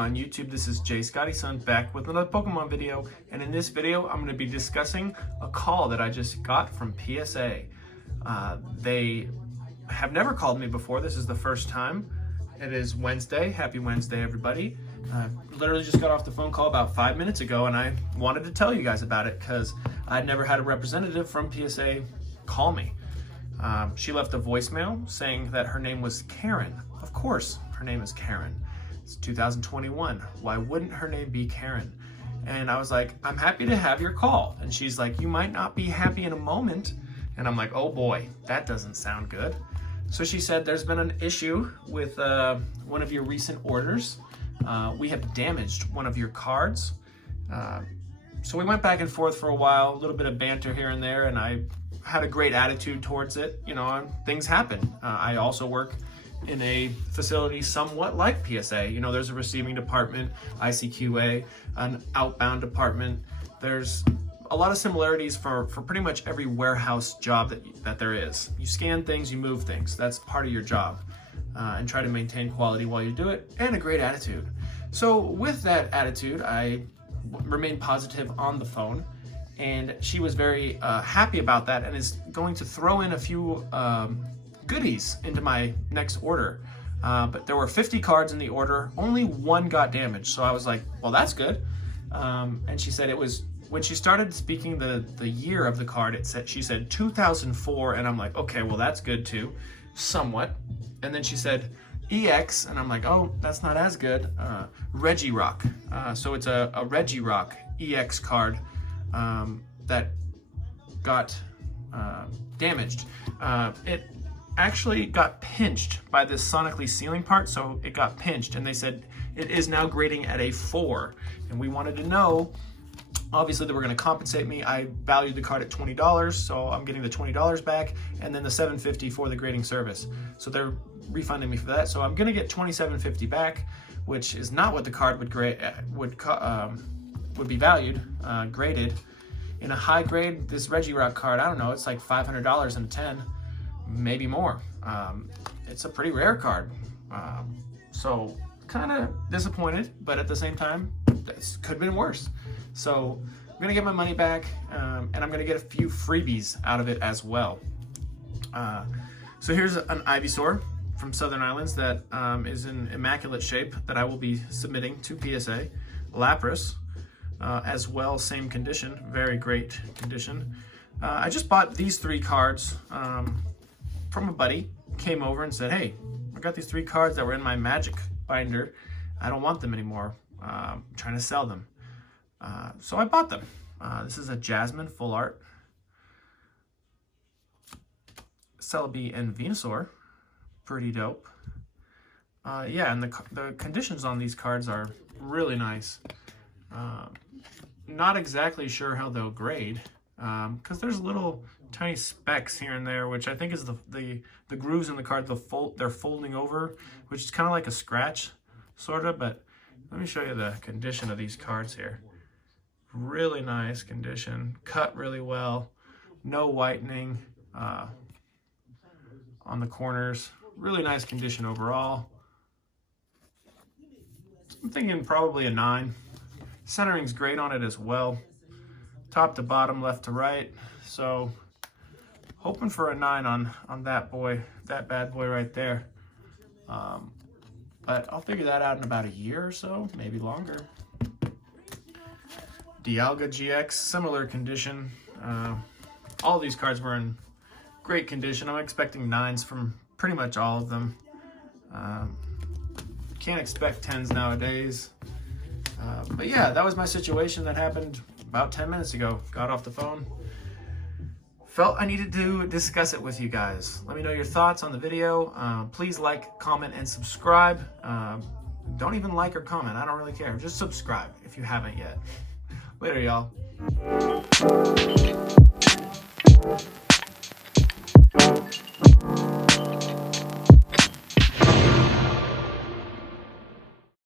on YouTube? This is JScottySon back with another Pokemon video, and in this video I'm going to be discussing a call that I just got from PSA. They have never called me before. This is the first time. It is Wednesday. Happy Wednesday, everybody. Literally just got off the phone call about 5 minutes ago, and I wanted to tell you guys about it because I'd never had a representative from PSA call me. She left a voicemail saying that her name was Karen. Of course, her name is Karen. It's 2021. Why wouldn't her name be Karen? And I was like, I'm happy to have your call. And she's like, you might not be happy in a moment. And I'm like, oh boy, that doesn't sound good. So she said, there's been an issue with one of your recent orders. We have damaged one of your cards. So we went back and forth for a while, a little bit of banter here and there, and I had a great attitude towards it. You know, things happen. I also work in a facility somewhat like PSA. You know, there's a receiving department, ICQA, an outbound department. There's a lot of similarities for pretty much every warehouse job that there is. You scan things, you move things. That's part of your job. And try to maintain quality while you do it, and a great attitude. So with that attitude, I remained positive on the phone, and she was very happy about that and is going to throw in a few goodies into my next order. But there were 50 cards in the order, only one got damaged. So I was like, well, that's good. And she said it was, when she started speaking the year of the card, she said 2004, and I'm like, okay, well, that's good too, somewhat. And then she said EX, and I'm like, oh, that's not as good. Regirock. So it's a Regirock EX card that got damaged. It actually got pinched by this sonically sealing part, so it got pinched, and they said it is now grading at a 4. And we wanted to know, obviously, they were going to compensate me. I valued the card at $20, so I'm getting the $20 back, and then the $7.50 for the grading service. So they're refunding me for that. So I'm going to get $27.50 back, which is not what the card would be valued, graded. In a high grade, this Regirock card, I don't know, it's like $500 in a 10, maybe more. It's a pretty rare card. So kind of disappointed, but at the same time, this could have been worse. So I'm gonna get my money back, and I'm gonna get a few freebies out of it as well. So here's an Ivysaur from Southern Islands that is in immaculate shape that I will be submitting to PSA. Lapras as well, same condition, very great condition. I just bought these 3 cards from a buddy. Came over and said, hey, I got these 3 cards that were in my magic binder. I don't want them anymore. I'm trying to sell them. So I bought them. This is a Jasmine full art, Celebi, and Venusaur. Pretty dope. Yeah, and the conditions on these cards are really nice. Not exactly sure how they'll grade, because there's little tiny specks here and there, which I think is the grooves in the card. They're folding over, which is kind of like a scratch, sort of. But let me show you the condition of these cards here. Really nice condition, cut really well, no whitening on the corners. Really nice condition overall. I'm thinking probably a 9. Centering's great on it as well, top to bottom, left to right. So hoping for a 9 on that boy, that bad boy right there. But I'll figure that out in about a year or so, maybe longer. Dialga GX, similar condition. All these cards were in great condition. I'm expecting 9s from pretty much all of them. Can't expect 10s nowadays. But yeah, that was my situation that happened about 10 minutes ago. Got off the phone. Felt I needed to discuss it with you guys. Let me know your thoughts on the video. Please like, comment, and subscribe. Don't even like or comment. I don't really care. Just subscribe if you haven't yet. Later, y'all.